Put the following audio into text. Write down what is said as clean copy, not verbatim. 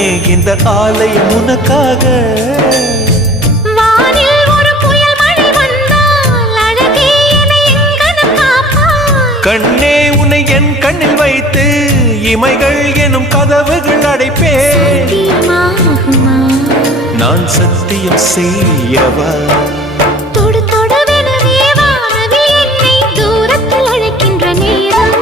கண்ணே இந்த ஆலயம் உனக்காக. வானில் ஒரு புயல் மழை வந்தால் அழகே என்னை எங்கனம் காப்பாய். கண்ணே உன்னை என் கண்ணில் வைத்து இமைகள் எனும் கதவுகள் அடைப்பேன். சத்தியமாகுமா? நான் சத்தியம் செய்யவா? தொடு தொடுவெனவே வானவில் என்னை தூரத்தில் அழைக்கின்ற நேரம்.